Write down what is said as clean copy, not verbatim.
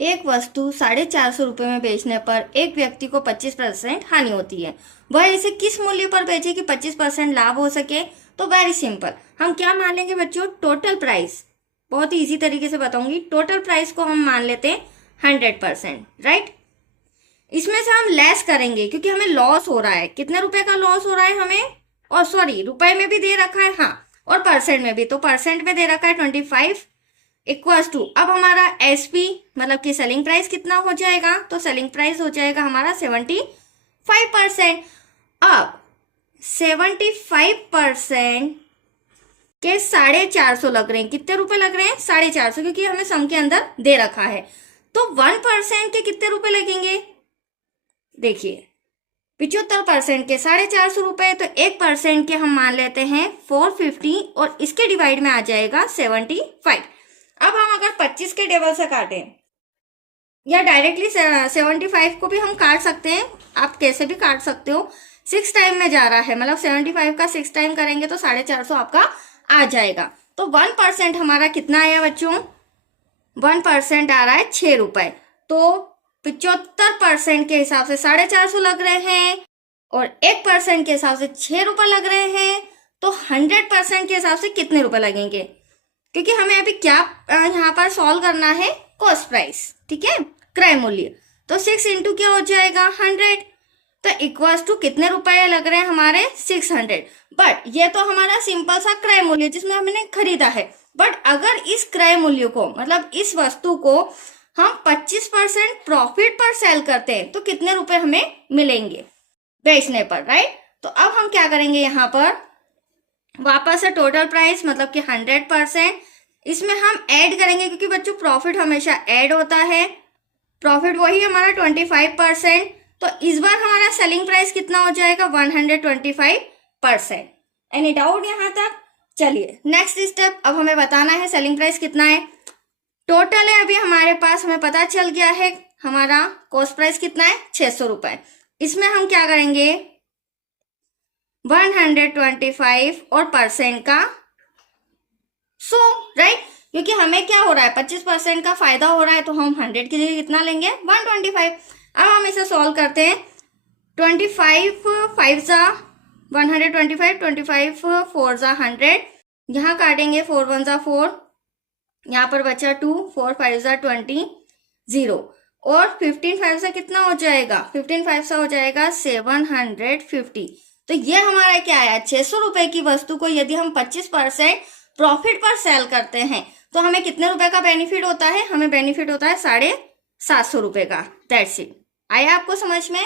एक वस्तु 450 रुपये में बेचने पर एक व्यक्ति को 25% हानि होती है। वह इसे किस मूल्य पर बेचे कि 25% लाभ हो सके? तो वेरी सिंपल, हम क्या मान लेंगे बच्चों? Total price. बहुत ही इजी तरीके से बताऊंगी। टोटल प्राइस को हम मान लेते हैं 100%, राइट। इसमें से हम लेस करेंगे क्योंकि हमें लॉस हो रहा है। कितने रुपए का लॉस हो रहा है हमें? और सॉरी, रुपए में भी दे रखा है, हाँ, और परसेंट में भी। तो परसेंट में दे रखा है 25 इक्वल्स टू, अब हमारा एसपी मतलब कि सेलिंग प्राइस कितना हो जाएगा? तो सेलिंग प्राइस हो जाएगा हमारा 75%। अब 75% के 450 लग रहे हैं। कितने रुपए लग रहे हैं? 450, क्योंकि हमें सम के अंदर दे रखा है। तो 1% के कितने रुपए लगेंगे? देखिए, 75% के 450 रुपए, तो 1% के हम मान लेते हैं 450 और इसके डिवाइड में आ जाएगा 75। अब हम अगर 25 के टेबल से काटें या डायरेक्टली 75 को भी हम काट सकते हैं, आप कैसे भी काट सकते हो। 6 टाइम में जा रहा है, मतलब 75 का 6 टाइम करेंगे तो 450 आपका आ जाएगा। तो 1% हमारा कितना आया बच्चों? 1% आ रहा है 6 रुपए। तो 75% के हिसाब से 450 लग रहे हैं और 1% के हिसाब से 6 रुपए लग रहे हैं। तो 100% के हिसाब से कितने रुपए लगेंगे? क्योंकि हमें अभी क्या यहाँ पर सॉल्व करना है? कॉस्ट प्राइस, ठीक है, क्रय मूल्य। तो 6 इंटू क्या हो जाएगा? 100। तो इक्वल्स टू कितने रुपए लग रहे हैं हमारे? 600। बट ये तो हमारा सिंपल सा क्रय मूल्य जिसमें हमने खरीदा है। बट अगर इस क्रय मूल्य को, मतलब इस वस्तु को हम 25% प्रॉफिट पर सेल करते हैं तो कितने रुपए हमें मिलेंगे बेचने पर, राइट। तो अब हम क्या करेंगे यहाँ पर? वापस से टोटल प्राइस मतलब कि 100%, इसमें हम ऐड करेंगे क्योंकि बच्चों प्रॉफिट हमेशा ऐड होता है। प्रॉफिट वही हमारा 25%। तो इस बार हमारा सेलिंग प्राइस कितना हो जाएगा? 125%। एनी डाउट यहाँ तक? चलिए नेक्स्ट स्टेप, अब हमें बताना है सेलिंग प्राइस कितना है। टोटल है अभी हमारे पास, हमें पता चल गया है हमारा कॉस्ट प्राइस कितना है? 600 रुपए। इसमें हम क्या करेंगे? 125 और परसेंट का 100, राइट। क्योंकि हमें क्या हो रहा है? 25% का फायदा हो रहा है, तो हम 100 के लिए कितना लेंगे? 125। अब हम इसे सॉल्व करते हैं। 25 5 जा 125, 25 4 जा 100, यहाँ काटेंगे 4 1 जा 4, यहाँ पर बचा 2, 4 5 जा 20, 0, और 15 5 से कितना हो जाएगा? 15 5 से हो जाएगा 750। तो ये हमारा क्या आया? 600 रुपए की वस्तु को यदि हम 25% प्रॉफिट पर सेल करते हैं तो हमें कितने रुपए का बेनिफिट होता है? हमें बेनिफिट होता है 750 रुपए का। That's it. आया आपको समझ में?